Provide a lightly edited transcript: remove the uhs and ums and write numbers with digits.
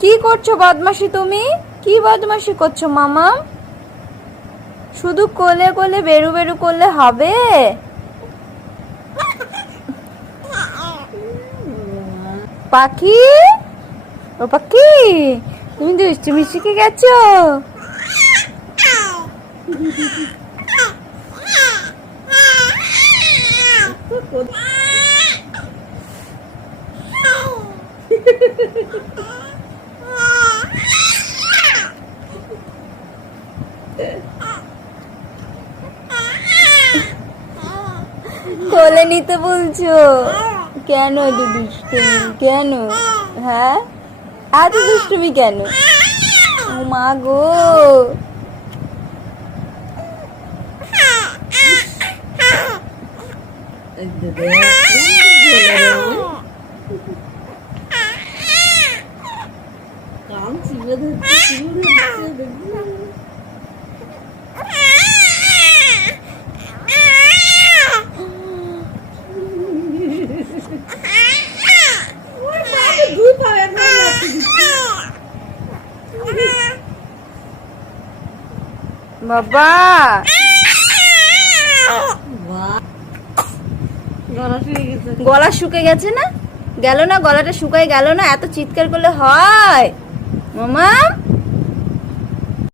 কি করছো বদমাশি তুমি? কি বদমাশি করছো মামা? শুধু কোলে কোলে বেরু বেরু করলে হবে? পাখি, ও পাখি, তুমি দুষ্টুমি শিখে গেছো। কোলে নিতে বলছো কেন? এত দুষ্টুমি কেন? হ্যাঁ, এত দুষ্টুমি কেন? ও মা গো, বাবা গলা শুকে গেছে না? গেল না, গলাটা শুকায় গেল না? এত চিৎকার করলে হয় মামা?